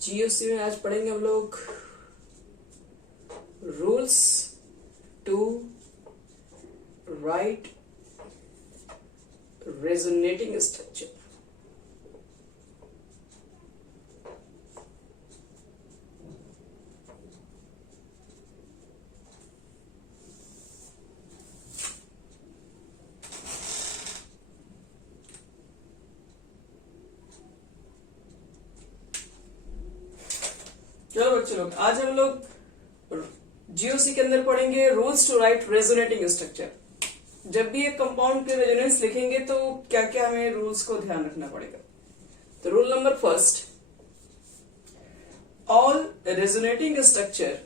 GOC में आज पढ़ेंगे हम लोग rules to write resonating structure. चलो बच्चों लोग, आज हम लोग जीओसी के अंदर पढ़ेंगे rules to write resonating structure. जब भी एक कंपाउंड के रेजोनेंस लिखेंगे तो क्या क्या हमें रूल्स को ध्यान रखना पड़ेगा। तो rule number first, all resonating structure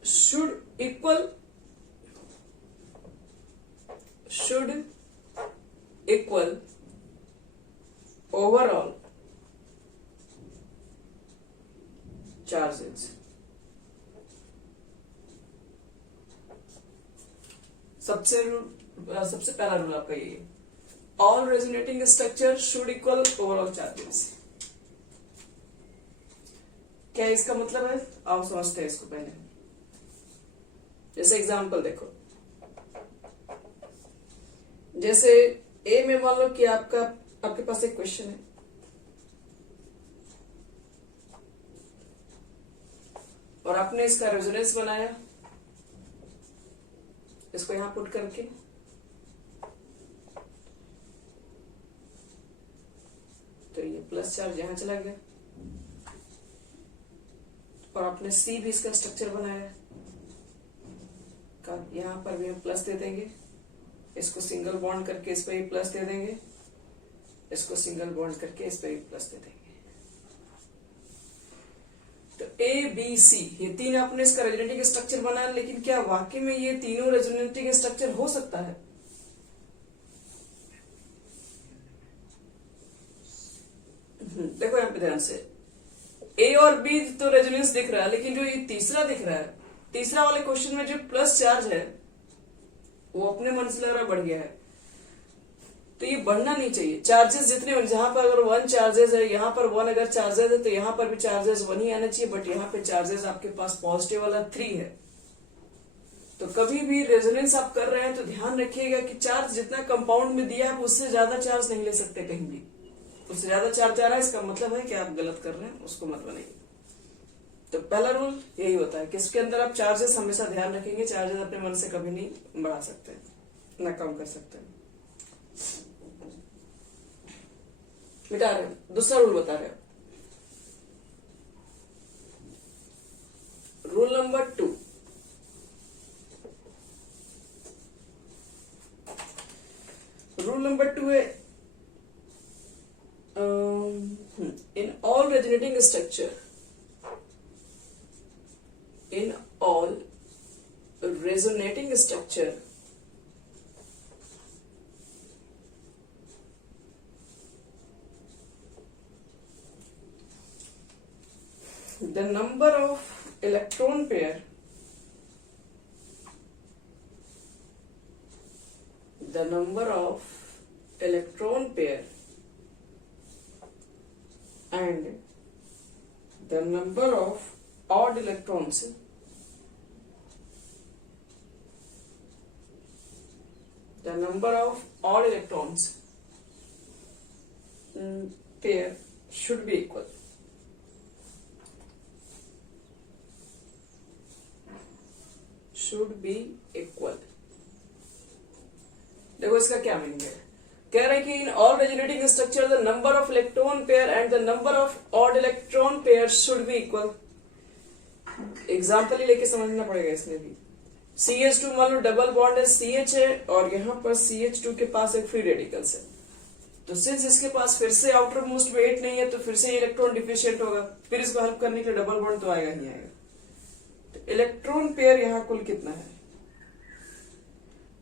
should equal overall charges। सबसे पहला रूल आपका ये है, all resonating structure should equal overall charges. क्या इसका मतलब है, आप समझते हैं इसको पहले। जैसे एग्जांपल देखो, जैसे ए में मान लो कि आपके पास एक क्वेश्चन है और आपने इसका रेजोनेंस बनाया, इसको यहां पुट करके तो ये प्लस चार्ज यहां चला गया, और आपने सी भी इसका स्ट्रक्चर बनाया, यहां पर भी हम प्लस दे देंगे, इसको सिंगल बॉन्ड करके इस पर भी प्लस दे देंगे, इसको सिंगल बॉन्ड करके इस पर भी प्लस दे देंगे। तो ए बी सी ये तीन आपने इसका रेजोनेटिंग स्ट्रक्चर बनाया, लेकिन क्या वाकई में ये तीनों रेजोनेटिंग स्ट्रक्चर हो सकता है? देखो यहां पे ध्यान से, ए और बी तो रेजोनेंस दिख रहा है, लेकिन जो ये तीसरा दिख रहा है, तीसरा वाले क्वेश्चन में जो प्लस चार्ज है वो अपने मन से लग रहा बढ़ गया है। तो ये बढ़ना नहीं चाहिए। चार्जेस जितने, जहां पर अगर 1 चार्जेस है, यहां पर 1 अगर चार्जेस है तो यहां पर भी चार्जेस 1 ही आना चाहिए, बट यहां पे चार्जेस आपके पास पॉजिटिव वाला 3 है। तो कभी भी रेजोनेंस आप कर रहे हैं तो ध्यान रखिएगा कि चार्ज जितना कंपाउंड में दिया है उससे ज्यादा चार्ज नहीं ले सकते कहीं भी। उससे ज्यादा चार्ज आ रहा है, इसका मतलब है कि आप गलत कर रहे हैं, उसको मत बनाइए। तो पहला रूल यही होता है कि इसके अंदर आप चार्जेस हमेशा ध्यान रखेंगे, चार्जेस अपने मन से कभी नहीं बढ़ा सकते, न कम कर सकते। मिटा रहे, दूसरा रूल बता रहे, रूल नंबर 2, रूल नंबर 2 है, in all resonating structure, the number of electron pair and the number of odd electrons pair should be equal। देखो इसका क्या मीनिंग है, कह रहे हैं कि in all resonating structure the number of electron pair and the number of odd electron pair should be equal. Example ही लेके समझना पड़ेगा इसमें भी। CH2 मान लो डबल बॉन्ड है, CH है और यहाँ पर CH2 के पास एक फ्री रेडिकल्स है, तो सिंस इसके पास फिर से आउटर मोस्ट में 8 नहीं है तो फिर से इलेक्ट्रॉन डिफिशिएंट होगा, फिर इसको हेल्प करने के लिए डबल बॉन्ड तो आएगा ही आएगा। तो इलेक्ट्रॉन पेयर यहाँ कुल कितना है?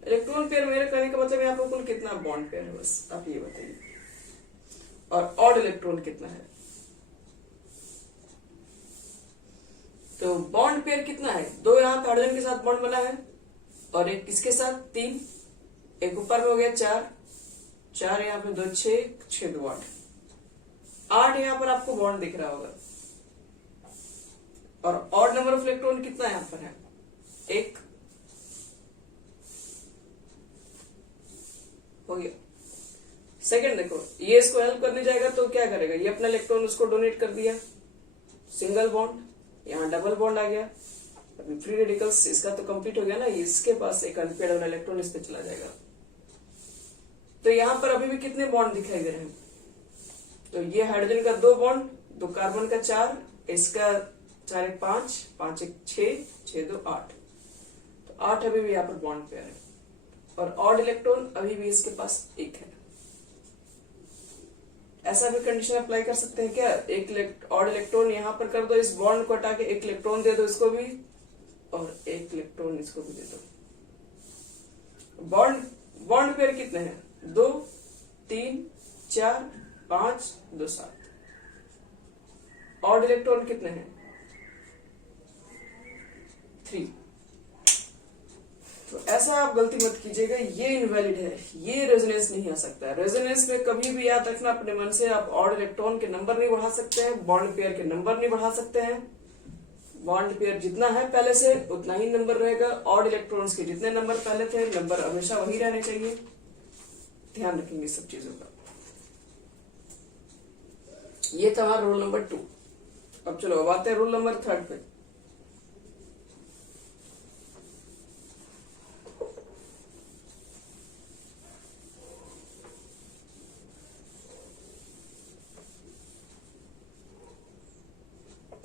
इलेक्ट्रॉन पेयर मेरे कहने का मतलब यहाँ पर कुल कितना बॉन्ड पेयर है, बस आप ये बताइए। और ऑड इलेक्ट्रॉन कितना है। तो बॉन्ड पेयर कितना है, दो यहाँ पे हाइड्रोजन के साथ बॉन्ड बना है और एक किसके साथ, 3, एक ऊपर में हो गया 4 यहाँ पे 2 6 2 8 यहाँ पर आपको बॉन्ड दिख रहा होगा। और ऑड नंबर ऑफ इलेक्ट्रॉन कितना यहाँ पर है, 1 हो गया। सेकंड देखो, ये इसको हेल्प करने जाएगा तो क्या करेगा, ये अपना इलेक्ट्रॉन उसको डोनेट कर दिया, सिंगल बॉन्ड, यहाँ डबल बॉन्ड आ गया। अभी फ्री रेडिकल्स इसका तो कंप्लीट हो गया ना, इसके पास एक अनपेड वाला इलेक्ट्रॉन इस पे चला जाएगा। तो यहां पर अभी भी कितने बॉन्ड दिखाई दे रहे हैं, तो ये हाइड्रोजन का 2 बॉन्ड, 2 कार्बन का 4, इसका 4 1 5 5 1 6 6 2 8, तो 8 अभी भी यहाँ पर बॉन्ड पेयर है। और ऑड इलेक्ट्रॉन अभी भी इसके पास 1 है। ऐसा भी कंडीशन अप्लाई कर सकते हैं क्या, एक ऑड इलेक्ट्रॉन यहाँ पर कर दो, इस बॉन्ड को हटा के 1 इलेक्ट्रॉन दे दो इसको भी, और 1 इलेक्ट्रॉन इसको भी दे दो। बॉन्ड पेयर कितने हैं, 2 3 4 5 2 7। ऑड इलेक्ट्रॉन कितने हैं, 3। तो ऐसा आप गलती मत कीजिएगा, ये इनवैलिड है, ये रेजोनेंस नहीं आ सकता है। रेजोनेंस में कभी भी याद रखना अपने मन से, आप ऑड इलेक्ट्रॉन के नंबर नहीं बढ़ा सकते हैं, बॉन्ड पेयर के नंबर नहीं बढ़ा सकते हैं। बॉन्ड पेयर जितना है पहले से उतना ही नंबर रहेगा, ऑड इलेक्ट्रॉन्स के जितने नंबर पहले थे नंबर हमेशा वही रहने चाहिए। ध्यान रखेंगे सब चीजों का। ये था हमारा रूल नंबर 2। अब चलो अब आते हैं रूल नंबर 3 पे।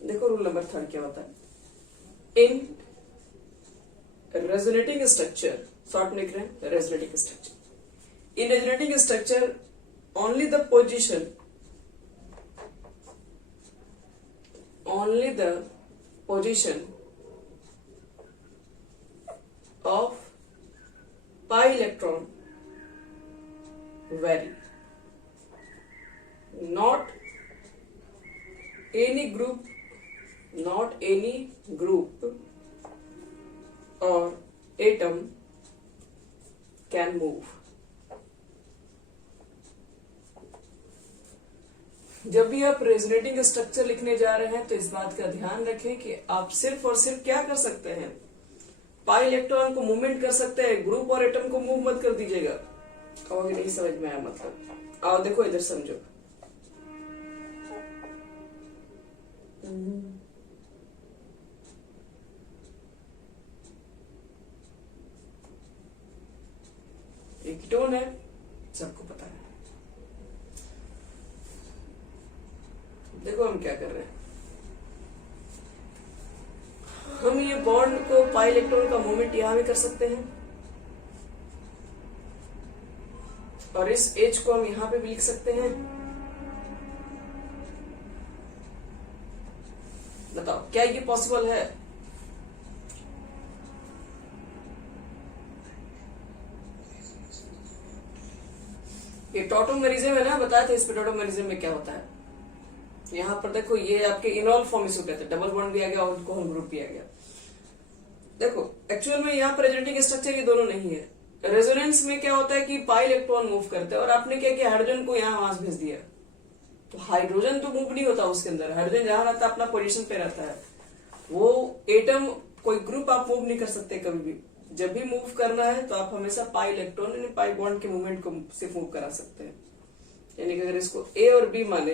देखो रूल नंबर 3 क्या होता है, इन रेजोनेटिंग स्ट्रक्चर, शॉर्ट में लिख रहे हैं resonating structure, in resonating structure only the position of pi electron vary, not any group or atom can move। जब भी आप रेजोनेटिंग स्ट्रक्चर लिखने जा रहे हैं तो इस बात का ध्यान रखें कि आप सिर्फ और सिर्फ क्या कर सकते हैं, पाई इलेक्ट्रॉन को मूवमेंट कर सकते हैं, ग्रुप और एटम को मूव मत कर दीजिएगा। कहोगे नहीं समझ में आया मतलब, आओ देखो इधर समझो। एक कीटोन है, सबको पता है। देखो हम क्या कर रहे हैं, हम ये बॉन्ड को पाई इलेक्ट्रॉन का मूवमेंट यहां भी कर सकते हैं और इस एज को हम यहां पे भी लिख सकते हैं। बताओ क्या ये पॉसिबल है? ये टॉटोमेरिज्म है ना, बताया था इस पे टॉटोमेरिज्म में क्या होता है। यहाँ पर देखो ये आपके इनॉल फॉर्म इसको कहते हैं, डबल बॉन्ड भी आ गया और अल्कोहल ग्रुप भी आ गया। देखो एक्चुअल में यहाँ पर रेजोनेटिंग स्ट्रक्चर ये दोनों नहीं है। रेजोनेंस में क्या होता है कि पाई इलेक्ट्रॉन मूव करते हैं और आपने क्या किया, हाइड्रोजन को यहाँ वहां भेज दिया, तो हाइड्रोजन तो मूव नहीं होता उसके अंदर। हाइड्रोजन जहां रहता है अपना पोजीशन पे रहता है। वो एटम कोई ग्रुप आप मूव नहीं कर सकते कभी भी। जब भी मूव करना है तो आप हमेशा पाई इलेक्ट्रॉन यानी पाई बॉन्ड के मूवमेंट को सिर्फ मूव करा सकते हैं। यानी कि अगर इसको ए और बी माने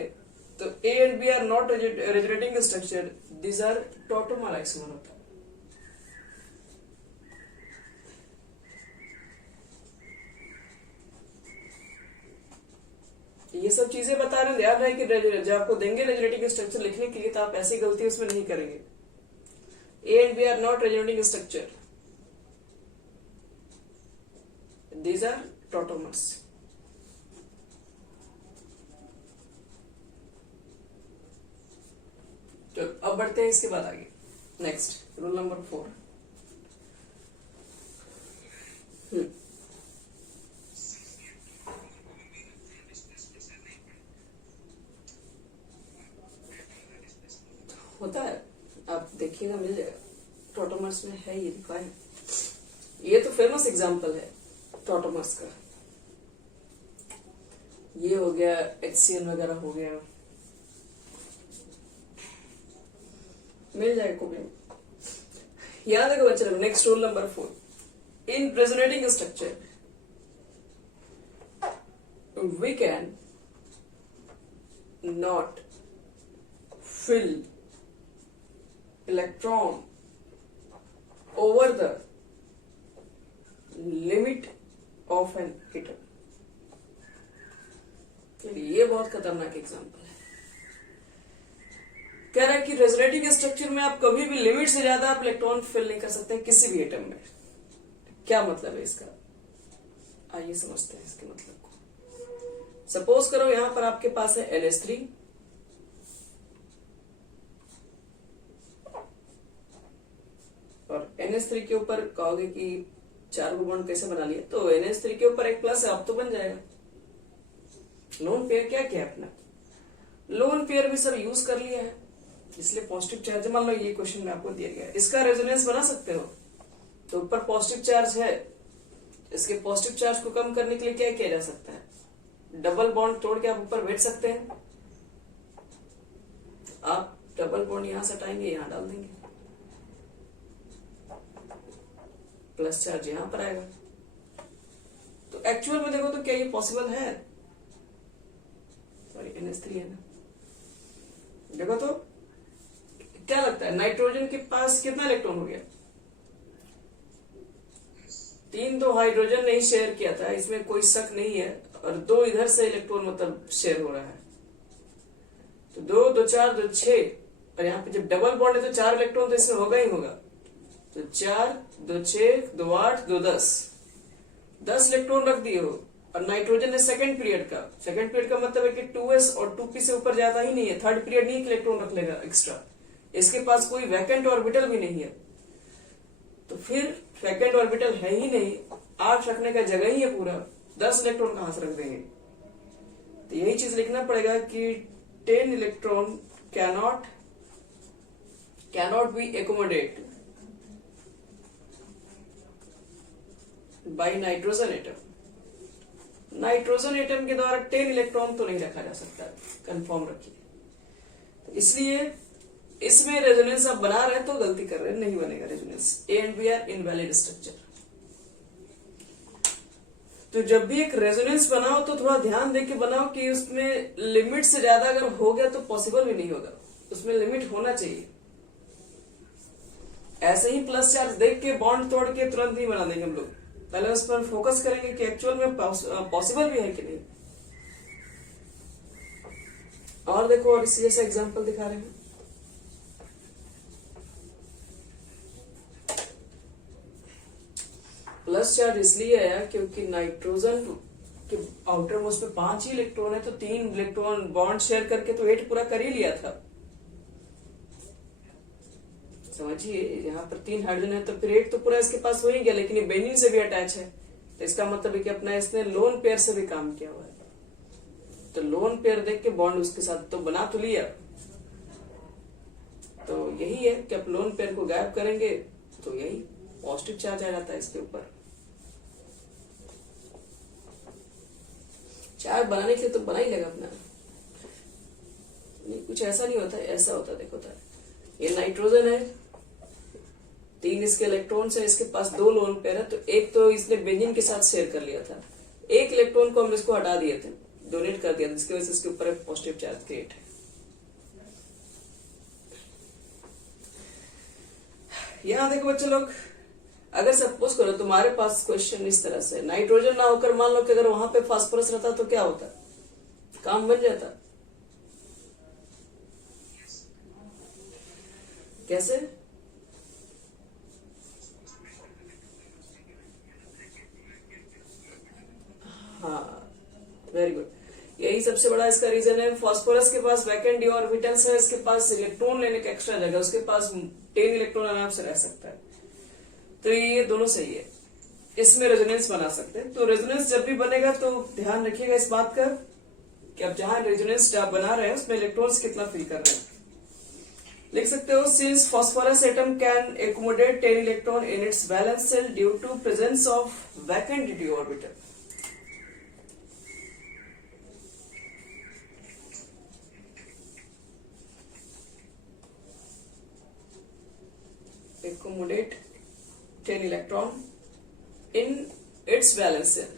तो A and B are not resonating structure, these are tautomer isomer होता है। ये सब चीजें बता रहे हैं, ध्यान रहे कि जब आपको देंगे रेजोनेटिंग स्ट्रक्चर लिखने के लिए तो आप ऐसी गलती उसमें नहीं करेंगे। A and B are not resonating structure, these are tautomers. तो अब बढ़ते हैं इसके बाद आगे। Next rule number 4। देखिएगा मिल जाएगा, टॉटोमर्स में है, ये लिखा है। ये तो फेमस एग्जांपल है टॉटोमर्स का। ये हो गया, HCl वगैरह हो गया, मिल जाएगा को भी। याद है बच्चे, next rule number 4, in resonating structure we can not fill electron over the limit of an atom। ये बहुत खतरनाक एग्जांपल है। कह रहा है कि रेजोनेटिंग स्ट्रक्चर में आप कभी भी लिमिट से ज्यादा आप इलेक्ट्रॉन फिल नहीं कर सकते किसी भी एटम में। क्या मतलब है इसका, आइए समझते हैं इसके मतलब को। सपोज करो यहां पर आपके पास है NH3 और NH3 के ऊपर कहोगे कि 4 बॉन्ड कैसे बना लिया, तो NH3 के ऊपर एक प्लस है, अब तो बन जाएगा। लोन पेयर क्या किया अपना, लोन पेयर भी सब यूज कर लिया है, इसलिए पॉजिटिव चार्ज, मान लो ये क्वेश्चन में आपको दिया गया है, इसका रेजोनेंस बना सकते हो, तो ऊपर पॉजिटिव चार्ज है, इसके पॉजिटिव चार्ज को कम करने के लिए क्या किया जा सकता है, डबल बॉन्ड तोड़ के आप ऊपर बैठ सकते हैं। आप डबल बॉन्ड यहां से हटाएंगे, यहां डाल देंगे, प्लस चार्ज यहां पर आएगा। तो एक्चुअल में देखो तो क्या ये पॉसिबल है, सॉरी NH3 है ना, देखो तो क्या लगता है नाइट्रोजन के पास कितना इलेक्ट्रॉन हो गया, 3 तो हाइड्रोजन ने ही शेयर किया था, इसमें कोई शक नहीं है, और 2 इधर से इलेक्ट्रॉन मतलब शेयर हो रहा है, तो 2 2 4 2 6, और यहाँ पे जब डबल बॉन्ड है तो 4 इलेक्ट्रॉन तो इसमें होगा ही होगा, तो 4 2 6 2 8 2 10 इलेक्ट्रॉन रख दिए हो। और नाइट्रोजन है सेकंड पीरियड का मतलब है कि 2s और 2p से ऊपर जाता ही नहीं है, थर्ड पीरियड नहीं इलेक्ट्रॉन रख लेगा एक्स्ट्रा, इसके पास कोई वैकेंट ऑर्बिटल भी नहीं है, तो फिर वैकेंट ऑर्बिटल है ही नहीं, 8 रखने का जगह ही है पूरा, 10 इलेक्ट्रॉन कहां से रख देंगे। तो यही चीज लिखना पड़ेगा कि 10 electron cannot be accommodate by nitrogen atom. Nitrogen atom के द्वारा 10 इलेक्ट्रॉन तो नहीं रखा जा सकता, कंफर्म रखिए। तो इसलिए इसमें रेजोनेंस आप बना रहे तो गलती कर रहे हैं, नहीं बनेगा resonance, A and B are invalid structure. तो जब भी एक रेजोनेंस बनाओ तो थोड़ा ध्यान देके बनाओ कि उसमें लिमिट से ज्यादा अगर हो गया तो पॉसिबल भी नहीं होगा, उसमें लिमिट होना चाहिए। ऐसे ही प्लस चार्ज देख के बॉन्ड तोड़ के तुरंत नहीं बना देंगे हम लोग, पहले उस पर फोकस करेंगे कि एक्चुअल में पॉसिबल भी है कि नहीं। और देखो, और इसी जैसा एग्जांपल दिखा रहे हैं, प्लस चार्ज इसलिए आया क्योंकि नाइट्रोजन के आउटर मोस्ट में 5 ही इलेक्ट्रॉन है, तो 3 इलेक्ट्रॉन बॉन्ड शेयर करके तो 8 पूरा कर ही लिया था, समझिए। यहाँ पर 3 हाइड्रोजन है तो फिर 8 तो पूरा इसके पास हो ही गया, लेकिन ये बेनिन से भी अटैच है, तो इसका मतलब है कि अपना इसने लोन पेयर से भी काम किया हुआ है, तो लोन पेयर देख के बॉन्ड उसके साथ तो बना तो लिया। तो यही है कि आप लोन पेयर को गायब करेंगे तो यही पॉजिटिव चार्ज आ जाता है इसके ऊपर। चार्ज बनाने के लिए तो बना ही लेगा अपना, नहीं कुछ ऐसा नहीं होता, ऐसा होता देखो था, ये नाइट्रोजन है, 3 इसके इलेक्ट्रॉन्स है, इसके पास 2 लोन पेयर है, तो एक तो इसने बेंजीन के साथ शेयर कर लिया था, 1 इलेक्ट्रॉन को हम इसको हटा दिए थे, डोनेट कर दिया था, जिसकी वजह से इसके ऊपर एक पॉजिटिव चार्ज क्रिएट है। यहां देखो बच्चे लोग, अगर सपोज करो तुम्हारे पास क्वेश्चन इस तरह से, नाइट्रोजन ना होकर मान लो कि अगर वहां पे फास्फोरस रहता तो क्या होता, काम बन जाता, कैसे? हाँ, वेरी गुड, यही सबसे बड़ा इसका रीजन है। फास्फोरस के पास वैकेंट डी ऑर्बिटल्स है, इसके पास इलेक्ट्रॉन लेने का एक्स्ट्रा जगह, उसके पास 10 इलेक्ट्रॉन आराम से रह सकता है, तो ये दोनों सही है, इसमें रेजोनेंस बना सकते हैं। तो रेजोनेंस जब भी बनेगा तो ध्यान रखिएगा इस बात का कि आप जहां रेजोनेंस बना रहे हैं उसमें इलेक्ट्रॉन्स कितना फिल कर रहे हैं। लिख सकते हो since phosphorus atom can accommodate 10 electron in its valence shell due to presence of vacant d orbital. accommodate 10 electron in its valence shell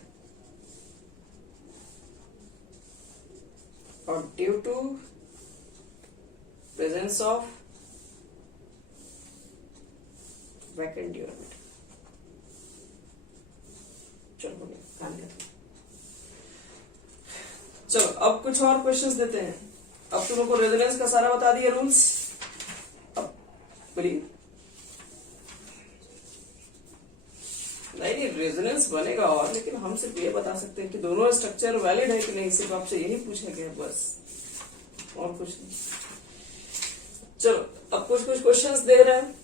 or due to presence of vacant d orbital। चलो अब कुछ और questions देते हैं। अब तुम लोग को रेजोनेंस का सारा बता दिया रूल्स। अब बोलिए। नहीं रेजोनेंस बनेगा और, लेकिन हम सिर्फ ये बता सकते हैं कि दोनों स्ट्रक्चर वैलिड है कि नहीं, सिर्फ आपसे यही पूछा गया बस, और कुछ नहीं। चलो अब कुछ कुछ क्वेश्चंस दे रहे हैं।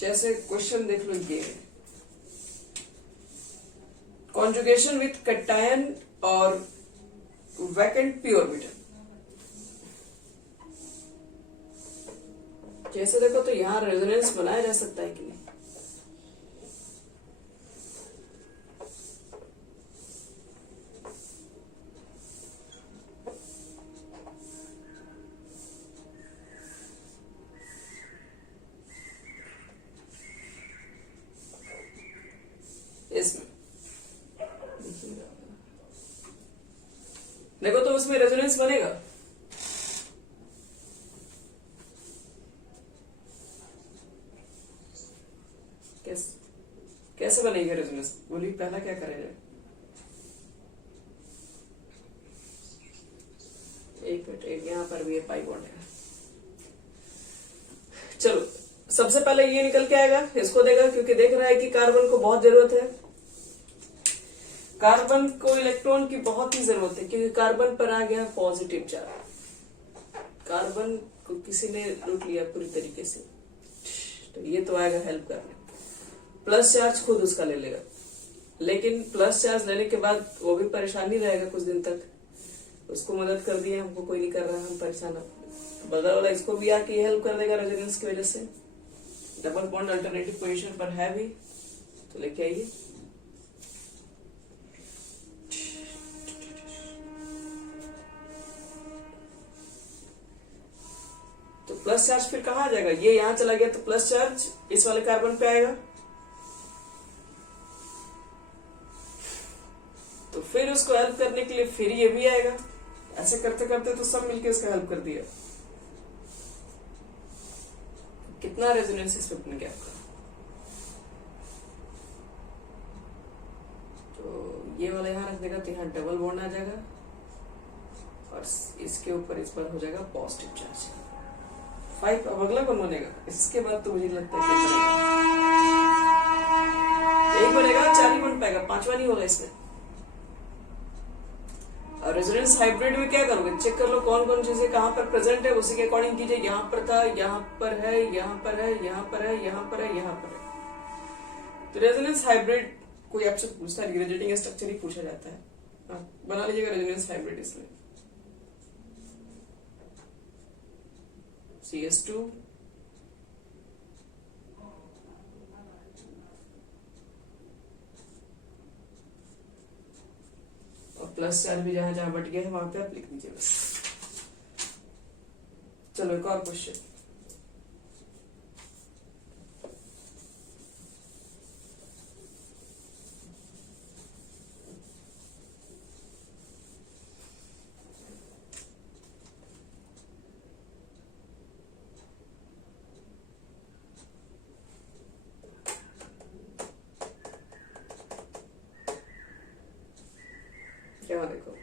जैसे क्वेश्चन देख लो, ये कॉन्जुगेशन विथ कैटायन और वैकेंट पी ऑर्बिटल। जैसे देखो तो यहां रेजोनेंस बनाया जा सकता है कि नहीं? इसमें देखो तो उसमें रेजोनेंस बनेगा। कैसे बनेगा रेजोनेंस? बोलिए पहला क्या करेगा? एक मिनट, एक यहां पर भी पाई बॉन्ड है। चलो सबसे पहले ये निकल के आएगा, इसको देगा क्योंकि देख रहा है कि कार्बन को बहुत जरूरत है। कार्बन को इलेक्ट्रॉन की बहुत ही जरूरत है क्योंकि कार्बन पर आ गया पॉजिटिव चार्ज। कार्बन को किसी ने लूट लिया पूरी तरीके से, तो ये तो आएगा हेल्प करने। प्लस चार्ज खुद उसका ले लेगा, लेकिन प्लस चार्ज लेने के बाद वो भी परेशानी रहेगा कुछ दिन तक। उसको मदद कर दिया, हमको कोई नहीं कर रहा, हम परेशान। बदला वाला इसको भी आके हेल्प कर देगा रेजोनेंस की वजह से। डबल बॉन्ड अल्टरनेटिव पोजीशन पर है भी, तो लेके आइए। तो प्लस चार्ज फिर कहां आ जाएगा? ये यहां चला गया तो प्लस चार्ज इस वाले कार्बन पे आएगा, तो फिर उसको हेल्प करने के लिए फिर ये भी आएगा। ऐसे करते करते तो सब मिलके उसका हेल्प कर दिया। कितना रेजोनेंस इसमें बन गया आपका? तो ये वाला यहां रख देगा तो यहां डबल बॉन्ड आ जाएगा और इसके ऊपर इस पर हो जाएगा पॉजिटिव चार्ज 5। अब अगला कौन बनेगा? इसके बाद तो मुझे लगता है कि एक बनेगा, 4 ही बन पाएगा, 5वां नहीं होगा इसमें। और रेजोनेंस हाइब्रिड में क्या करोगे? चेक कर लो कौन कौन चीजें कहां पर प्रेजेंट है, उसी के अकॉर्डिंग कीजिए। यहां पर था, यहां पर है, यहां पर है, यहां पर है, यहां पर है, यहां पर है। तो रेजोनेंस हाइब्रिड कोई आपसे पूछता है, ग्रेजुएटिंग स्ट्रक्चर ही पूछा जाता है। बना लीजिएगा रेजोनेंस हाइब्रिड इसमें। CS2 और प्लस चार्ज भी जहां जहां बट गया है वहां पे आप लिख दीजिए बस। चलो एक और क्वेश्चन। क्या देखो,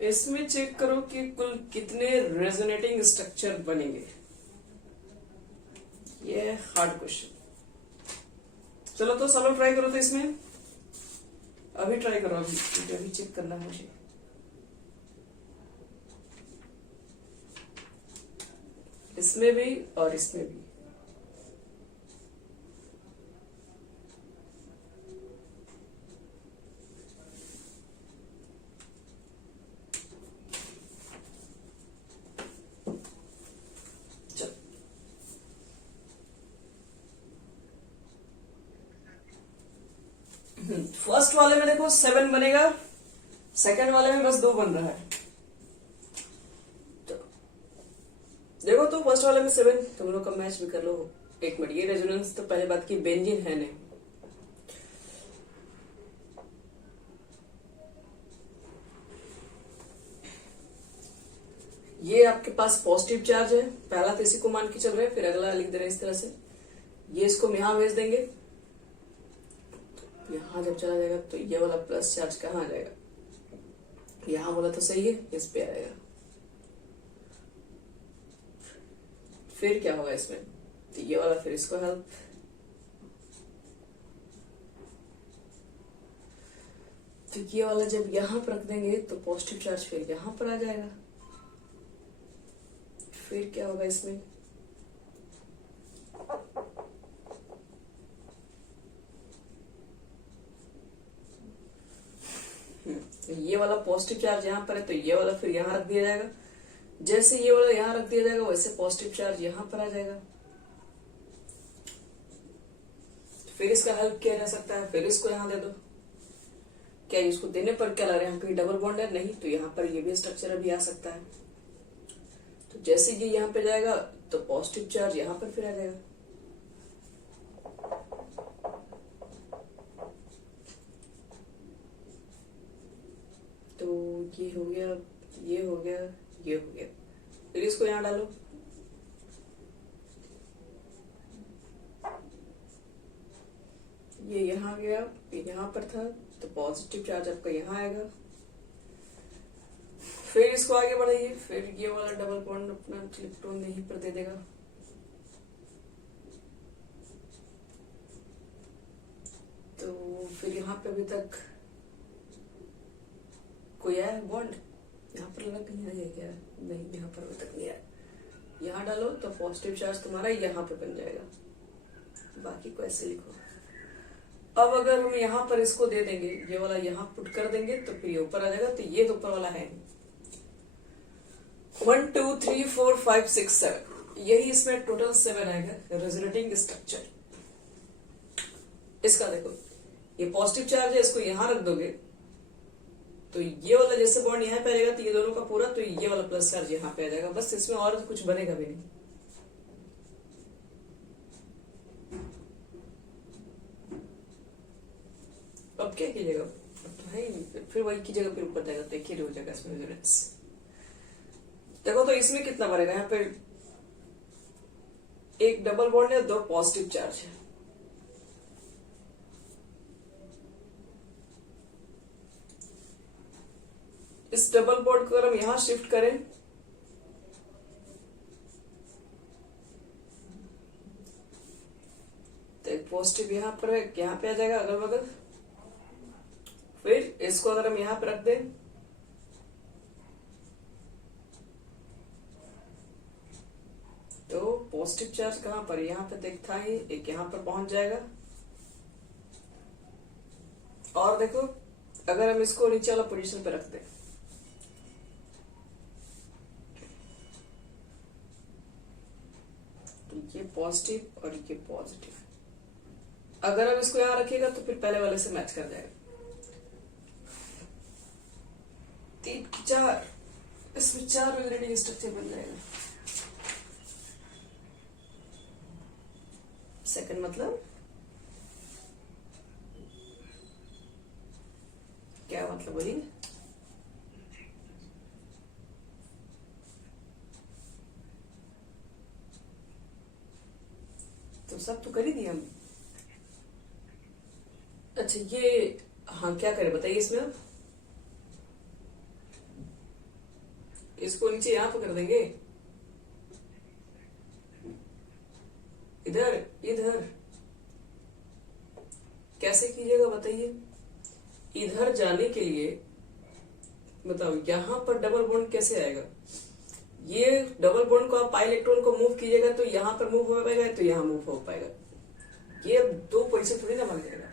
इसमें चेक करो कि कुल कितने रेजोनेटिंग स्ट्रक्चर बनेंगे। ये हार्ड क्वेश्चन। चलो तो सब लोग ट्राई करो तो इसमें, अभी ट्राई करो, अभी क्योंकि अभी चेक करना है मुझे। इसमें भी और इसमें भी। फर्स्ट वाले में देखो 7 बनेगा, सेकंड वाले में बस 2 बन रहा है। तो देखो तो फर्स्ट वाले में 7, तुम लोग का मैच भी कर लो। एक मिनट, ये रेजोनेंस तो पहले बात की बेंजीन है नहीं। ये आपके पास पॉजिटिव चार्ज है, पहला तो इसी को मान के चल रहे हैं, फिर अगला लिख दे रहे हैं इस तरह से। ये इसको हम यहां भेज देंगे, यहां जब चला जाएगा तो ये वाला प्लस चार्ज कहाँ आ जाएगा, यहां बोला तो सही है, इस पे आएगा। फिर क्या होगा इसमें, तो ये वाला फिर इसको हेल्प, तो ये वाला जब यहां पर रख देंगे तो पॉजिटिव चार्ज फिर यहां पर आ जाएगा। फिर क्या होगा इसमें, ये वाला पॉजिटिव चार्ज यहां पर है तो ये वाला फिर यहां रख दिया जाएगा। जैसे ये वाला यहां रख दिया जाएगा वैसे पॉजिटिव चार्ज यहां पर आ जाएगा। फिर इसका हेल्प किया जा सकता है, फिर इसको यहां दे दो। क्या इसको देने पर क्या लग रहा है, यहाँ पे डबल बॉन्ड है नहीं, तो यहाँ पर ये भी स्ट्रक्चर अभी आ सकता है। तो जैसे ये यहाँ पे जाएगा तो पॉजिटिव चार्ज यहाँ पर फिर आ जाएगा। तो ये हो गया, ये हो गया, ये हो गया। फिर इसको यहाँ डालो, ये यहाँ गया, ये यहाँ पर था, तो पॉजिटिव चार्ज आपका यहाँ आएगा। फिर इसको आगे बढ़ाइए, फिर ये वाला डबल बॉन्ड अपना इलेक्ट्रॉन यहीं पर दे देगा। तो फिर यहाँ पे अभी तक कोई आया बॉन्ड, यहाँ पर लगा कहीं है क्या, नहीं यहाँ पर अभी तक नहीं आया। यहाँ डालो तो पॉजिटिव चार्ज तुम्हारा यहाँ पे बन जाएगा, बाकी को ऐसे लिखो। अब अगर हम यहाँ पर इसको दे देंगे, ये वाला यहाँ पुट कर देंगे तो फिर ये ऊपर आ जाएगा, तो ये तो ऊपर वाला है 1 2 3 4 5 6 7, यही इसमें टोटल 7 आएगा रेजोनेटिंग स्ट्रक्चर। इसका देखो ये पॉजिटिव चार्ज है, इसको यहां रख दोगे तो ये वाला जैसे बॉन्ड यहाँ पे आ जाएगा, तो ये दोनों का पूरा, तो ये वाला प्लस चार्ज यहाँ पे आ जाएगा। बस इसमें और कुछ बनेगा भी नहीं। अब क्या कीजिएगा, तो है फिर वही कीजिएगा, फिर ऊपर जाएगा तो एक ही हो जाएगा इसमें रेजोनेंस। देखो तो इसमें कितना बनेगा, यहाँ पे एक डबल बॉन्ड है, 2 पॉजिटिव चार्ज है। इस डबल बॉन्ड को अगर हम यहां शिफ्ट करें तो एक पॉजिटिव यहां पर है, यहां पे आ जाएगा अगल बगल। फिर इसको अगर हम यहां पर रख दें तो पॉजिटिव चार्ज कहां पर, यहां पे देखता है एक यहां पर पहुंच जाएगा। और देखो अगर हम इसको नीचे वाला पोजीशन पे रख दें तो ये पॉजिटिव और ये पॉजिटिव, अगर हम इसको यहां रखेगा तो फिर पहले वाले से मैच कर जाएगा। 3 4, इसमें 4 रेजोनेटिंग स्ट्रक्चर बन जाएगा। सेकंड मतलब क्या मतलब बोलिए, तो सब तो कर ही दिया हम। अच्छा ये, हाँ क्या करें बताइए इसमें, अब इसको नीचे यहां पर कर देंगे, इधर इधर, कैसे कीजिएगा बताइए। इधर जाने के लिए बताओ यहां पर डबल बॉन्ड कैसे आएगा। ये डबल बॉन्ड को आप पाई इलेक्ट्रॉन को मूव कीजिएगा तो यहां पर मूव हो पाएगा तो यहां मूव हो पाएगा। ये दो पोजीशन थोड़ी ना बन जाएगा।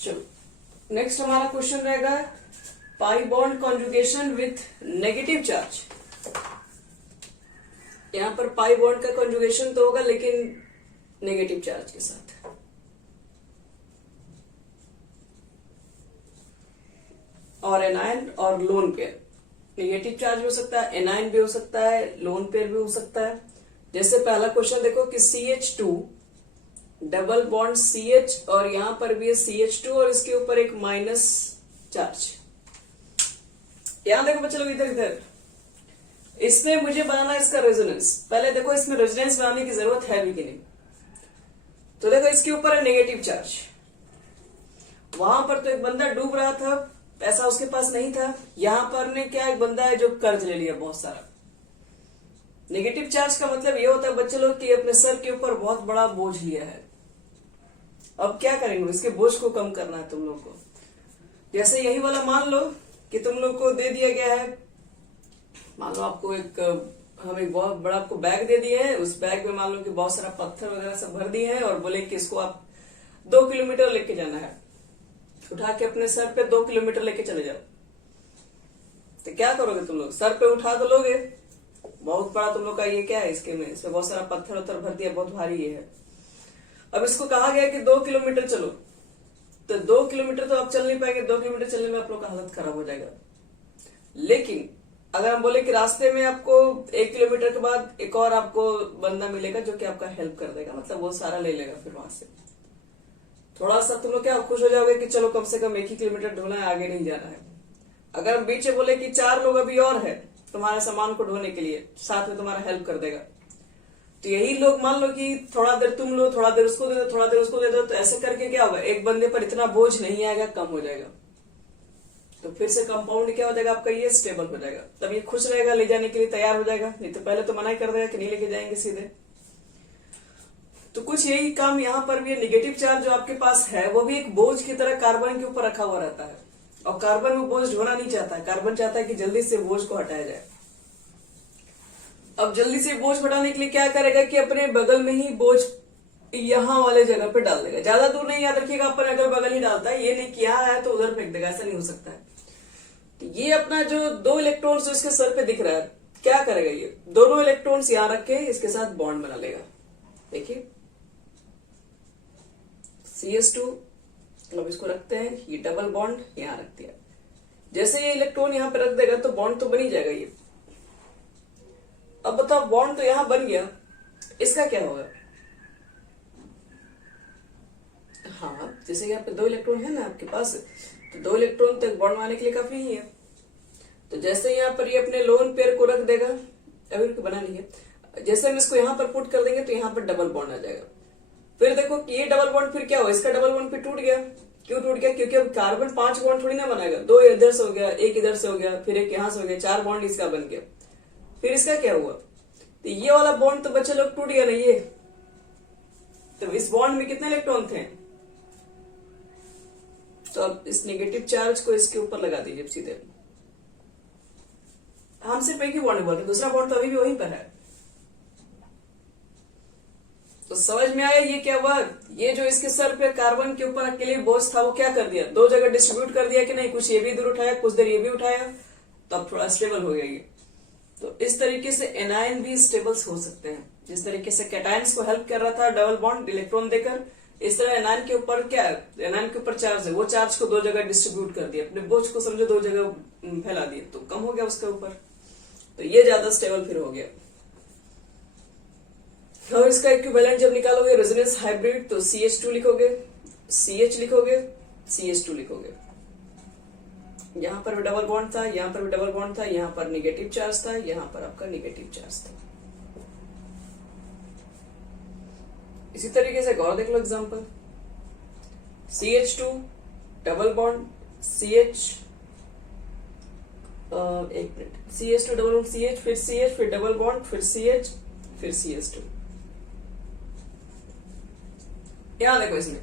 चलो नेक्स्ट हमारा क्वेश्चन रहेगा pi bond conjugation with negative charge. यहां पर पाई बॉन्ड का कॉन्जुगेशन तो होगा लेकिन नेगेटिव चार्ज के साथ। और एनायन और लोन पेयर, नेगेटिव चार्ज भी हो सकता है, एनायन भी हो सकता है, लोन पेयर भी हो सकता है। जैसे पहला क्वेश्चन देखो कि CH2 डबल बॉन्ड CH और यहां पर भी है CH2 और इसके ऊपर एक माइनस चार्ज। यहां देखो बच्चे लोग इधर इधर, इसमें मुझे बनाना है इसका रेजोनेंस। पहले देखो इसमें रेजोनेंस बनाने की जरूरत है भी कि नहीं। तो देखो इसके ऊपर है नेगेटिव चार्ज। वहां पर तो एक बंदा डूब रहा था, पैसा उसके पास नहीं था। यहां पर ने क्या, एक बंदा है जो कर्ज ले लिया बहुत सारा। नेगेटिव चार्ज का मतलब ये होता है बच्चे लोग कि अपने सर के ऊपर बहुत बड़ा बोझ लिया है। अब क्या करेंगे, इसके बोझ को कम करना है तुम लोग को। जैसे यही वाला मान लो कि तुम लोग को दे दिया गया है, मान लो आपको हम एक बहुत बड़ा आपको बैग दे दिए है। उस बैग में मान लो कि बहुत सारा पत्थर वगैरह सब भर दिए हैं और बोले कि इसको आप 2 किलोमीटर लेके जाना है। उठा के अपने सर पे 2 किलोमीटर लेके चले जाओ। तो क्या करोगे तुम लोग, सर पे उठा तो लोगे, बहुत बड़ा तुम लोग का ये क्या है, इसके में इसमें बहुत सारा पत्थर उत्थर भर दिया, बहुत भारी ये है। अब इसको कहा गया कि 2 किलोमीटर चलो, तो 2 किलोमीटर तो आप चल नहीं पाएंगे। 2 किलोमीटर चलने में आप लोग का हालत खराब हो जाएगा। लेकिन अगर हम बोले कि रास्ते में आपको 1 किलोमीटर के बाद एक और आपको बंदा मिलेगा जो कि आपका हेल्प कर देगा, मतलब वो सारा ले लेगा, फिर वहां से थोड़ा सा तुम लोग क्या खुश हो जाओगे कि चलो कम से कम 1 ही किलोमीटर ढोना है, आगे नहीं जाना है। अगर हम बीच में बोले कि 4 लोग अभी और है तुम्हारे सामान को ढोने के लिए, साथ में तुम्हारा हेल्प कर देगा, तो यही लोग मान लो कि थोड़ा देर तुम लो, थोड़ा देर उसको दे दो, थोड़ा देर उसको दे दो, तो ऐसे करके क्या होगा, एक बंदे पर इतना बोझ नहीं आएगा, कम हो जाएगा। तो फिर से कंपाउंड क्या हो जाएगा आपका, ये स्टेबल हो जाएगा। तब ये खुश रहेगा, ले जाने के लिए तैयार हो जाएगा। नहीं तो पहले तो मना ही कर देगा कि नहीं लेके जाएंगे सीधे। तो कुछ यही काम यहाँ पर भी है। निगेटिव चार्ज जो आपके पास है वो भी एक बोझ की तरह कार्बन के ऊपर रखा हुआ रहता है, और कार्बन वो बोझ ढोना नहीं चाहता है। कार्बन चाहता है कि जल्दी से बोझ को हटाया जाए। अब जल्दी से बोझ हटाने के लिए क्या करेगा कि अपने बगल में ही बोझ यहाँ वाले जगह पे डाल देगा। ज्यादा दूर नहीं, याद रखिएगा, अपन अगल बगल ही डालता है। ये नहीं कि यहाँ है तो उधर फेंक देगा, ऐसा नहीं हो सकता है। तो ये अपना जो 2 इलेक्ट्रॉन्स जो इसके सर पे दिख रहा है, क्या करेगा, ये दोनों इलेक्ट्रॉन्स यहाँ रख के इसके साथ बॉन्ड बना लेगा। देखिए CH2, अब इसको रखते हैं, ये डबल बॉन्ड यहाँ रख दिया। जैसे ये इलेक्ट्रॉन यहाँ पे रख देगा तो बॉन्ड तो बन ही जाएगा ये। अब बताओ बॉन्ड तो यहां बन गया, इसका क्या होगा। हाँ, जैसे यहाँ पे 2 इलेक्ट्रॉन है ना आपके पास, तो 2 इलेक्ट्रॉन तक बॉन्ड बनाने के लिए काफी ही है। तो जैसे यहाँ पर ये अपने लोन पेयर को रख देगा, अभी बना नहीं है, जैसे हम इसको यहाँ पर पुट कर देंगे तो यहाँ पर डबल बॉन्ड आ जाएगा। फिर देखो कि ये डबल बॉन्ड फिर क्या हुआ, इसका डबल बॉन्ड फिर टूट गया। क्यों टूट गया, क्योंकि अब कार्बन 5 बॉन्ड थोड़ी ना बनाएगा। 2 इधर से हो गया, 1 इधर से हो गया, फिर 1 यहां से हो गया, 4 बॉन्ड इसका बन गया। फिर इसका क्या हुआ, तो ये वाला बॉन्ड तो बच्चे लोग टूट गया ना ये। तो इस बॉन्ड में कितने इलेक्ट्रॉन थे, तो अब इस नेगेटिव चार्ज को इसके ऊपर लगा दीजिए सीधे। हम सिर्फ एक ही बॉन्ड बोल रहे, दूसरा बॉन्ड तो अभी भी वहीं पर है। तो समझ में आया ये क्या हुआ, ये जो इसके सर पे कार्बन के ऊपर अकेले बोझ था वो क्या कर दिया, 2 जगह डिस्ट्रीब्यूट कर दिया कि नहीं, कुछ ये भी दूर उठाया, कुछ देर ये भी उठाया, तब थोड़ा स्टेबल हो गया ये। तो इस तरीके से एनायन भी स्टेबल्स हो सकते हैं। जिस तरीके से कैटायंस को हेल्प कर रहा था डबल बॉन्ड इलेक्ट्रॉन देकर, इस तरह एनायन के ऊपर क्या है, एनायन के ऊपर चार्ज है, वो चार्ज को 2 जगह डिस्ट्रीब्यूट कर दिया, अपने बोझ को समझो 2 जगह फैला दिए, तो कम हो गया उसके ऊपर, तो ये ज्यादा स्टेबल फिर हो गया। और इसका इक्विवेलेंट जब निकालोगे रेजोनेंस हाइब्रिड, तो CH2 लिखोगे, CH लिखोगे, CH2 लिखोगे। यहां पर भी डबल बॉन्ड था, यहां पर भी डबल बॉन्ड था, यहां पर निगेटिव चार्ज था, यहां पर आपका निगेटिव चार्ज था। इसी तरीके से एक और देख लो example, CH2 double bond CH, एक minute, CH2 double bond CH, फिर CH, फिर डबल बॉन्ड, फिर CH, फिर CH2। यहां देखो इसमें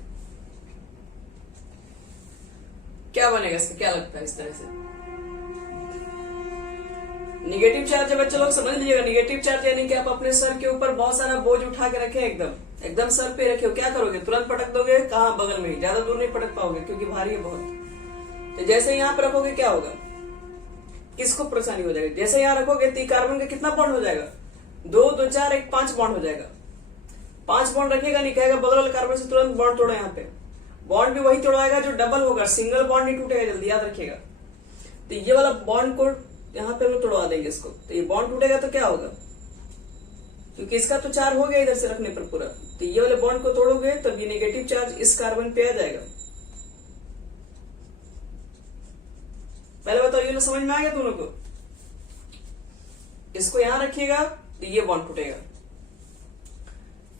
क्या बनेगा, इसका क्या लगता है इस तरह से? निगेटिव चार्ज है बच्चे लोग, समझ लीजिएगा। निगेटिव चार्ज यानी कि आप अपने सर के ऊपर बहुत सारा बोझ उठा के रखे, एकदम एकदम सर पे रखे हो, क्या करोगे? तुरंत पटक दोगे, कहाँ? बगल में ही, ज्यादा दूर नहीं पटक पाओगे क्योंकि भारी है बहुत। तो जैसे यहाँ पे रखोगे क्या होगा, किसको परेशानी हो जाएगी? जैसे यहाँ रखोगे तो कार्बन का कितना बॉन्ड हो जाएगा? 2 2 4 1 5 बॉन्ड हो जाएगा। 5 बॉन्ड रखेगा, नहीं कहेगा बगल वाले कार्बन से तुरंत बॉन्ड तोड़ो। यहाँ पे बॉन्ड भी वही तोड़वाएगा जो डबल होगा, सिंगल बॉन्ड नहीं टूटेगा जल्दी, याद रखिएगा। तो ये वाला बॉन्ड को यहाँ पे हम लोग तोड़वा देंगे इसको, तो ये बॉन्ड टूटेगा तो क्या होगा? क्योंकि इसका तो चार हो गया इधर से रखने पर पूरा, तो ये वाले बॉन्ड को तोड़ोगे तब ये नेगेटिव चार्ज इस कार्बन पे आ जाएगा। पहले बताओ ये समझ में आ गया दोनों को? इसको यहां रखिएगा तो ये बॉन्ड टूटेगा,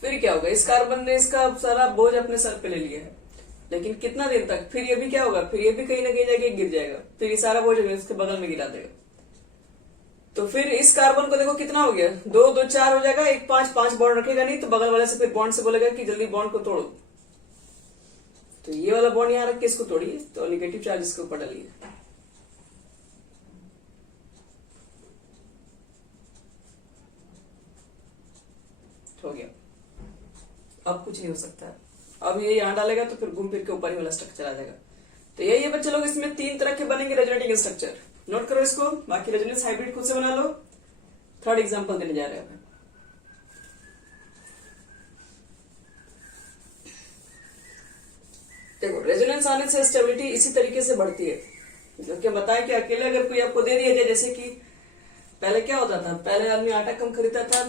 फिर क्या होगा? इस कार्बन ने इसका सारा बोझ अपने सर पे ले लिया है, लेकिन कितना दिन तक? फिर ये भी क्या होगा? फिर ये भी कहीं ना कहीं जाके गिर जाएगा, फिर ये सारा बोझ इसके बगल में गिरा देगा। तो फिर इस कार्बन को देखो कितना हो गया, 2 2 4 हो जाएगा, 1 5 5 बॉन्ड रखेगा नहीं तो बगल वाले से फिर बॉन्ड से बोलेगा कि जल्दी बॉन्ड को तोड़ो। तो ये वाला बॉन्ड यहां रख के इसको तोड़िए, तो नेगेटिव चार्ज इसके ऊपर डालिए। हो गया, अब कुछ नहीं हो सकता है। अब ये यहां डालेगा तो फिर घूम फिर के ऊपर ही वाला स्ट्रक्चर आ जाएगा। तो यही है बच्चे लोग, इसमें 3 तरह के बनेंगे रेजोनेटिंग स्ट्रक्चर। नोट करो इसको, बाकी रेजोनेंस हाइब्रिड खुद से बना लो। थर्ड एग्जांपल देने जा रहे हैं। देखो रेजोनेंस आने से स्टेबिलिटी इसी तरीके से बढ़ती है। जबकि बताएं कि अकेले अगर कोई आपको दे दिया जाए, जैसे कि पहले क्या होता था, पहले आदमी आटा कम खरीदता था,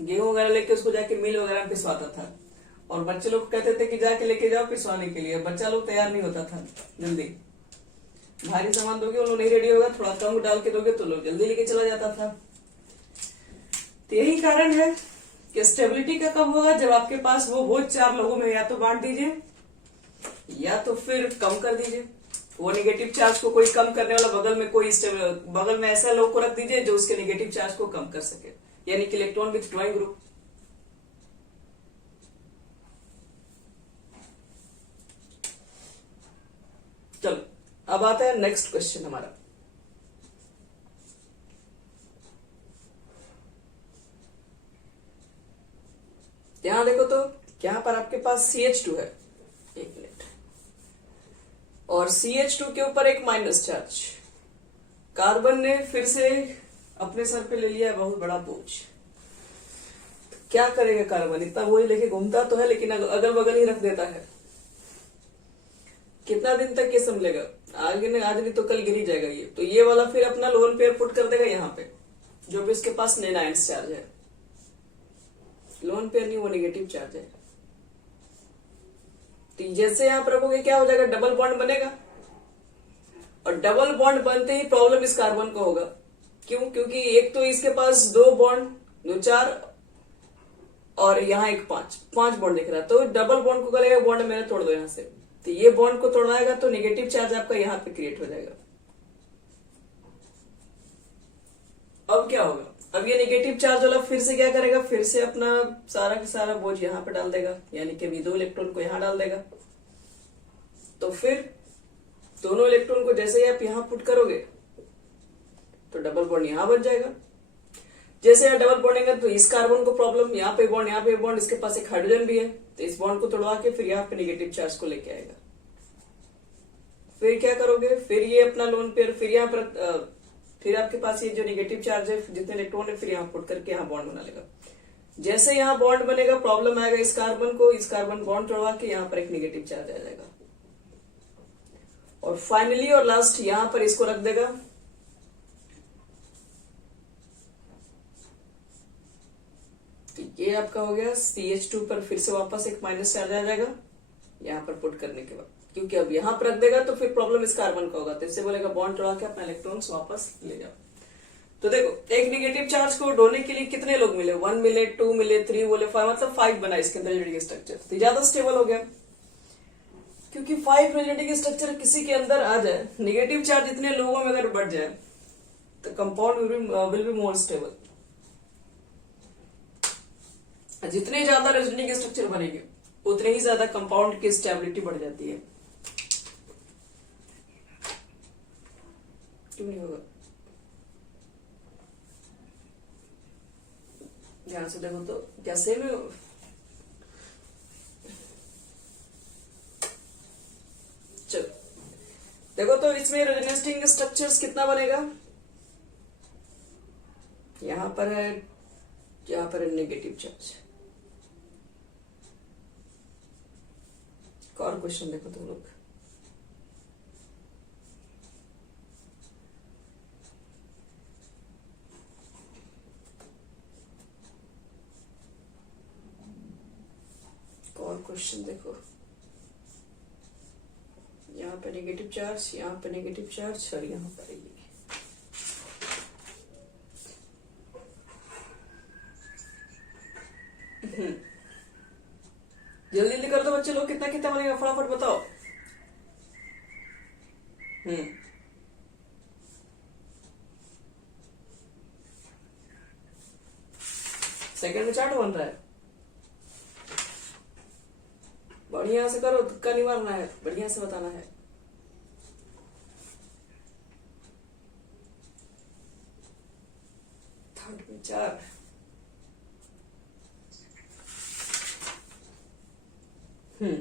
गेहूं वगैरह लेके उसको जाके मिल वगैरह पिसवाता था, और बच्चे लोग कहते थे कि जाके लेके जाओ पिसवाने के लिए। बच्चा लोग तैयार नहीं होता था जल्दी, भारी सामान दोगे वो लोग नहीं रेडी होगा, थोड़ा कम डाल के दोगे तो लोग जल्दी लेके चला जाता था। तो यही कारण है कि स्टेबिलिटी का कब होगा, जब आपके पास वो बोझ 4 लोगों में या तो बांट दीजिए या तो फिर कम कर दीजिए। वो नेगेटिव चार्ज को कोई कम करने वाला बगल में कोई बगल में ऐसा लोग को रख दीजिए जो उसके नेगेटिव चार्ज को कम कर सके, यानी कि इलेक्ट्रॉन विथ ड्रॉइंग ग्रुप। चलो अब आता है नेक्स्ट क्वेश्चन हमारा। यहां देखो तो यहां पर आपके पास CH2 है, एक मिनट, और CH2 के ऊपर एक माइनस चार्ज। कार्बन ने फिर से अपने सर पे ले लिया है बहुत बड़ा बोझ। क्या करेगा कार्बन? इतना बोझ लेके घूमता तो है लेकिन अगल बगल ही रख देता है। कितना दिन तक ये संभलेगा? आगे आज नहीं तो कल गिर ही जाएगा ये। तो ये वाला फिर अपना लोन पेयर पुट कर देगा यहाँ पे, जो भी इसके पास नए आयंस चार्ज है। लोन पेयर नहीं, वो नेगेटिव चार्ज है। तो जैसे यहां पर रखोगे क्या हो जाएगा, डबल बॉन्ड बनेगा, और डबल बॉन्ड बनते ही प्रॉब्लम इस कार्बन को होगा। क्यों? क्योंकि एक तो इसके पास 2 बॉन्ड, 2 4 और यहाँ एक 5 बॉन्ड दिख रहा है, तो डबल बॉन्ड को करेगा बॉन्ड मैंने तोड़ दो यहां से, तो ये बॉन्ड को तोड़वाएगा तो नेगेटिव चार्ज आपका यहाँ पे क्रिएट हो जाएगा। अब क्या होगा? अब ये नेगेटिव चार्ज वाला फिर से क्या करेगा, फिर से अपना सारा का सारा बोझ यहाँ पे डाल देगा, यानी कि 2 इलेक्ट्रॉन को यहाँ डाल देगा। तो फिर दोनों इलेक्ट्रॉन को जैसे ही आप यहाँ पुट करोगे तो डबल बॉन्ड यहाँ बन जाएगा। जैसे यहाँ डबल बॉन्ड है तो इस कार्बन को प्रॉब्लम, यहाँ पे बॉन्ड, यहाँ पे बॉन्ड, इसके पास एक हाइड्रोजन भी है, तो इस बॉन्ड को तोड़वा के फिर यहाँ पे नेगेटिव चार्ज को लेके आएगा। फिर क्या करोगे, फिर ये अपना लोन पेयर, फिर यहाँ पर फिर आपके पास ये जो नेगेटिव चार्ज है जितने इलेक्ट्रॉन है फिर यहाँ पुट करके यहाँ बॉन्ड बना लेगा। जैसे यहाँ बॉन्ड बनेगा प्रॉब्लम आएगा इस कार्बन को, इस कार्बन बॉन्ड तोड़वा के यहाँ पर एक नेगेटिव चार्ज आ जाएगा, और फाइनली और लास्ट यहाँ पर इसको रख देगा। तो ये आपका हो गया CH2 पर फिर से वापस एक माइनस चार्ज आ जाएगा यहाँ पर पुट करने के बाद, क्योंकि अब यहाँ पर रख देगा तो फिर प्रॉब्लम इस कार्बन का होगा, तो इससे बोलेगा बॉन्ड तोड़ा के अपना इलेक्ट्रॉन्स वापस ले जाओ। तो देखो एक नेगेटिव चार्ज को ढोने के लिए कितने लोग मिले, 1 मिले, 2 मिले, 3 बोले, 5, मतलब 5 बना इसके अंदर स्ट्रक्चर, तो ज्यादा स्टेबल हो गया। क्योंकि 5 रेजोनेटिंग स्ट्रक्चर किसी के अंदर आ जाए, नेगेटिव चार्ज इतने लोगों में अगर बढ़ जाए तो compound will be more stable. जितने ज्यादा रेजोनेटिंग स्ट्रक्चर बनेंगे उतने ही ज्यादा कंपाउंड की स्टेबिलिटी बढ़ जाती है। क्यों नहीं होगा? ध्यान से देखो तो क्या सेम है? चलो देखो तो इसमें रेजोनेटिंग स्ट्रक्चर्स कितना बनेगा? यहां पर है, यहां पर है नेगेटिव चार्ज। और क्वेश्चन देखो तुम लोग, और क्वेश्चन देखो, यहाँ पे नेगेटिव चार्ज, यहाँ पे नेगेटिव चार्ज और यहाँ पर ये। जल्दी जल्दी कर दो बच्चे लोग, कितना कितना बनेगा फटाफट बताओ। सेकंड में चार्ट बन रहा है, बढ़िया से करो, तुक्का नहीं मारना है, बढ़िया से बताना है। थर्ड में 4,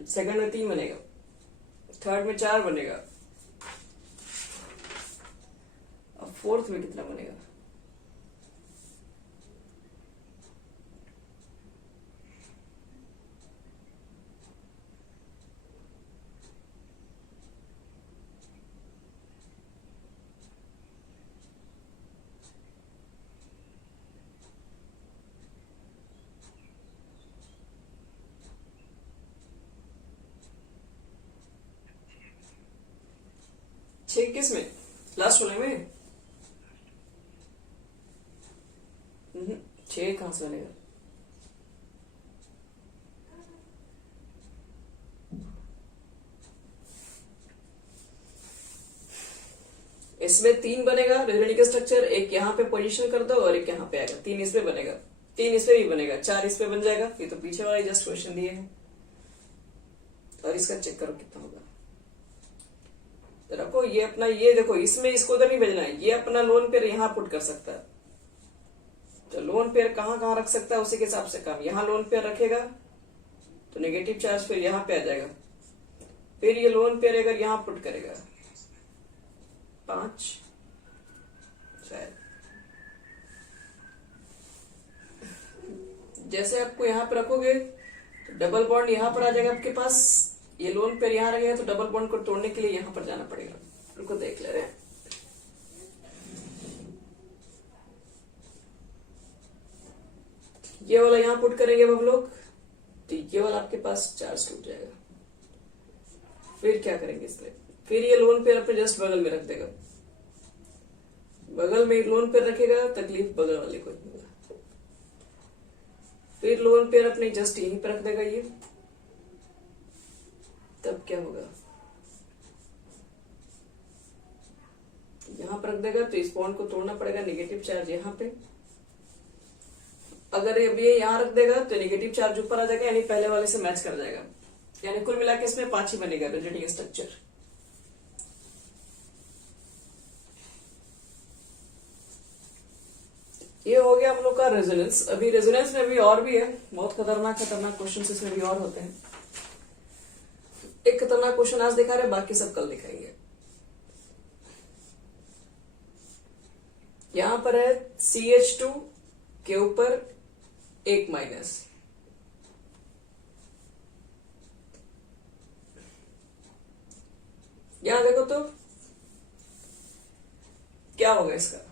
सेकंड में 3 बनेगा, थर्ड में 4 बनेगा, अब फोर्थ में कितना बनेगा? छह किस में? लास्ट वाले में? 6 कहां से बनेगा? इसमें 3 बनेगा रेजोनेटिंग स्ट्रक्चर, एक यहाँ पे पोजीशन कर दो और एक यहाँ पे आएगा, 3 इसमें बनेगा, 3 इसमें भी बनेगा, 4 इसमें बन जाएगा। ये तो पीछे वाले जस्ट क्वेश्चन दिए हैं, और इसका चेक करो कितना होगा। रखो ये अपना, ये देखो इसमें इसको उधर नहीं भेजना है, ये अपना लोन पेयर यहाँ पुट कर सकता है। तो लोन पेयर कहाँ कहाँ रख सकता है उसी के हिसाब से काम। यहाँ लोन पेयर रखेगा तो नेगेटिव चार्ज फिर यहाँ पे आ जाएगा, फिर ये लोन पेयर अगर यहाँ पुट करेगा 5 शायद, जैसे आपको यहाँ पे रखोगे तो डबल बॉन्ड यहाँ पर आ जाएगा आपके पास, ये लोन पेयर यहाँ रहेगा तो डबल बॉन्ड को तोड़ने के लिए यहाँ पर जाना पड़ेगा। उनको देख ले रहे हैं, ये वाला यहाँ पुट करेंगे हम लोग तो ये वाला आपके पास चार्ज टूट जाएगा। फिर क्या करेंगे इसमें, फिर ये लोन पेयर अपने जस्ट बगल में रख देगा, बगल में लोन पेयर रखेगा, तकलीफ बगल वाले को ही होगा। फिर लोन पेयर अपने जस्ट यहीं पर रख देगा ये, तब क्या होगा, यहां पर रख देगा तो इस बॉन्ड को तोड़ना पड़ेगा, नेगेटिव चार्ज यहाँ पे। अगर ये यहां रख देगा तो नेगेटिव चार्ज ऊपर आ जाएगा, यानी पहले वाले से मैच कर जाएगा, यानी कुल मिला के इसमें 5 ही बनेगा रेजोनेटिंग स्ट्रक्चर। ये हो गया हम लोग का रेजोनेंस। अभी रेजोनेंस में भी और भी है, बहुत खतरनाक खतरनाक क्वेश्चन इसमें भी और होते हैं। एक खतरनाक क्वेश्चन आज दिखा रहे, बाकी सब कल दिखाएंगे। यहां पर है CH2 के ऊपर 1 माइनस, यहां देखो तो क्या होगा इसका,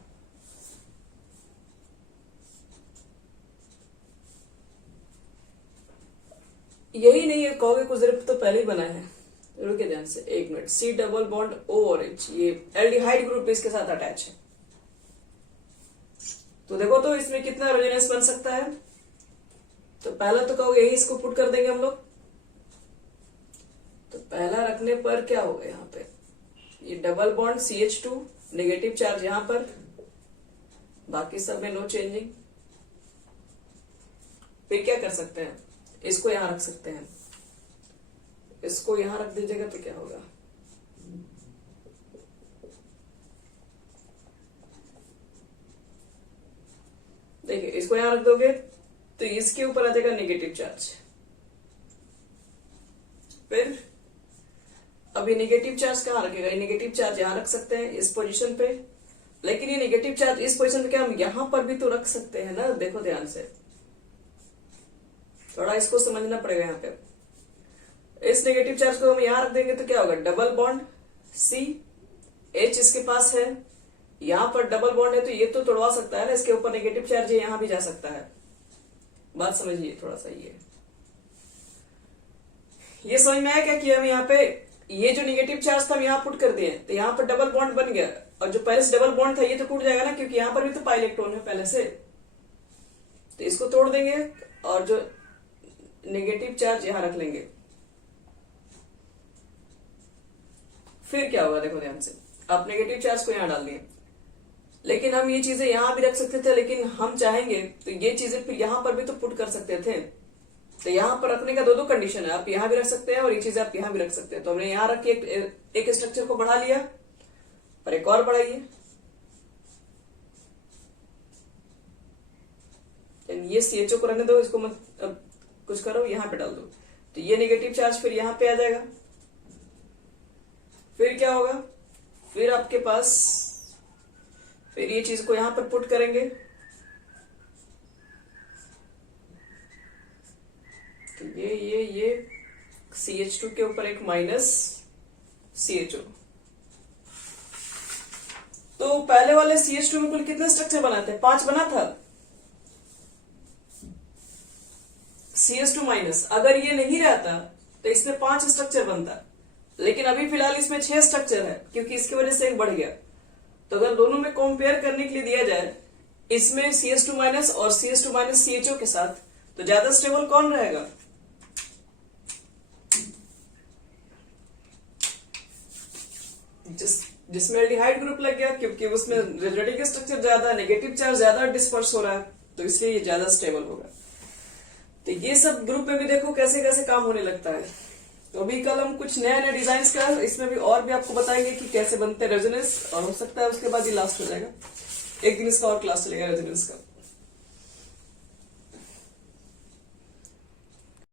यही नहीं है, कहोगे कुछ देर तो पहले ही बना है, रुके ध्यान से 1 minute. C double bond O और H, ये एल्डिहाइड ग्रुप इसके साथ अटैच है। तो देखो तो इसमें कितना रेजोनेंस बन सकता है, तो पहला तो कहोगे यही इसको पुट कर देंगे हम लोग, तो पहला रखने पर क्या होगा, यहाँ पे ये double bond CH2, negative charge यहां पर, बाकी सब में नो चेंजिंग। फिर क्या कर सकते हैं, इसको यहां रख सकते हैं, इसको यहां रख दीजिएगा तो क्या होगा, देखिए इसको यहां रख दोगे तो इसके ऊपर आ जाएगा नेगेटिव चार्ज। फिर अभी नेगेटिव चार्ज कहां रखेगा, ये नेगेटिव चार्ज यहां रख सकते हैं इस पोजीशन पे, लेकिन ये नेगेटिव चार्ज इस पोजीशन पे क्या हम यहां पर भी तो रख सकते हैं ना। देखो ध्यान से, थोड़ा इसको समझना पड़ेगा। यहाँ पे इस नेगेटिव चार्ज को हम यहां रख देंगे तो क्या होगा, डबल बॉन्ड CH इसके पास है, यहां पर डबल बॉन्ड है तो ये तो तोड़वा सकता है ना, इसके ऊपर नेगेटिव चार्ज है, यहां भी जा सकता है। बात समझिए थोड़ा सा, ये समझ में आया क्या कि हम यहाँ पे ये जो नेगेटिव चार्ज था हम यहाँ पुट कर दिए तो यहाँ पर डबल बॉन्ड बन गया, और जो पहले से डबल बॉन्ड था ये तो टूट जाएगा ना, क्योंकि यहाँ पर भी तो पाई इलेक्ट्रॉन है पहले से, तो इसको तोड़ देंगे और जो नेगेटिव चार्ज यहां रख लेंगे। फिर क्या होगा, देखो ध्यान से, आप नेगेटिव चार्ज को यहां डाल दिए, लेकिन हम ये चीजें यहां भी रख सकते थे, लेकिन हम चाहेंगे तो ये चीजें फिर यहां पर भी तो पुट कर सकते थे। तो यहां पर रखने का दो कंडीशन है, आप यहां भी रख सकते हैं और ये चीजें आप यहां भी रख सकते हैं। तो हमने यहां रख के एक स्ट्रक्चर को बढ़ा लिया और एक और बढ़ाइए, ये CHO को रहने दो, इसको मत कुछ करो, यहां पे डाल दो, तो ये नेगेटिव चार्ज फिर यहां पे आ जाएगा। फिर क्या होगा, फिर आपके पास फिर ये चीज को यहां पर पुट करेंगे, तो ये CH2 के ऊपर एक माइनस CHO। तो पहले वाले CH2 में कुल कितने स्ट्रक्चर बना थे, 5 बना था, CH2 माइनस। अगर ये नहीं रहता तो इसमें 5 स्ट्रक्चर बनता, लेकिन अभी फिलहाल इसमें 6 स्ट्रक्चर है, क्योंकि इसकी वजह से एक बढ़ गया। तो अगर दोनों में कंपेयर करने के लिए दिया जाए, इसमें CH2 माइनस और CH2 माइनस CHO के साथ, तो ज्यादा स्टेबल कौन रहेगा, जिसमें एल्डिहाइड ग्रुप लग गया, क्योंकि उसमें रेडिकल स्ट्रक्चर ज्यादा, नेगेटिव चार्ज ज्यादा डिस्पर्स हो रहा है, तो इसलिए ये ज्यादा स्टेबल होगा। तो ये सब ग्रुप में भी देखो कैसे कैसे काम होने लगता है। तो अभी कल हम कुछ नए नए डिजाइन का इसमें भी और भी आपको बताएंगे कि कैसे बनते हैं रेजोनेंस, और हो सकता है उसके बाद ये लास्ट हो जाएगा, एक दिन इसका और क्लास चलेगा रेजोनेंस का।